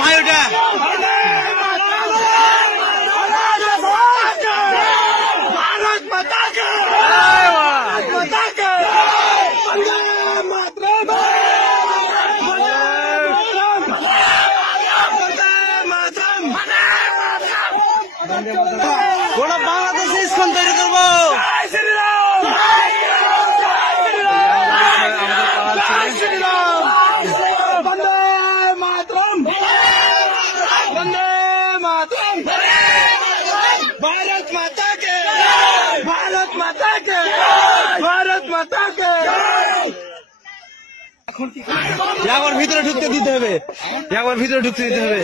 ভাই ওটা भारत माता के माता के গোটা বাংলাদেশে ইসকন তৈরি করবো। বন্দে মাতরম, বন্দে মাতরম, भारत माता के, भारत माता के, भारत माता के। একবার ভিতরে ঢুকতে দিতে হবে, একবার ভিতরে ঢুকতে দিতে হবে।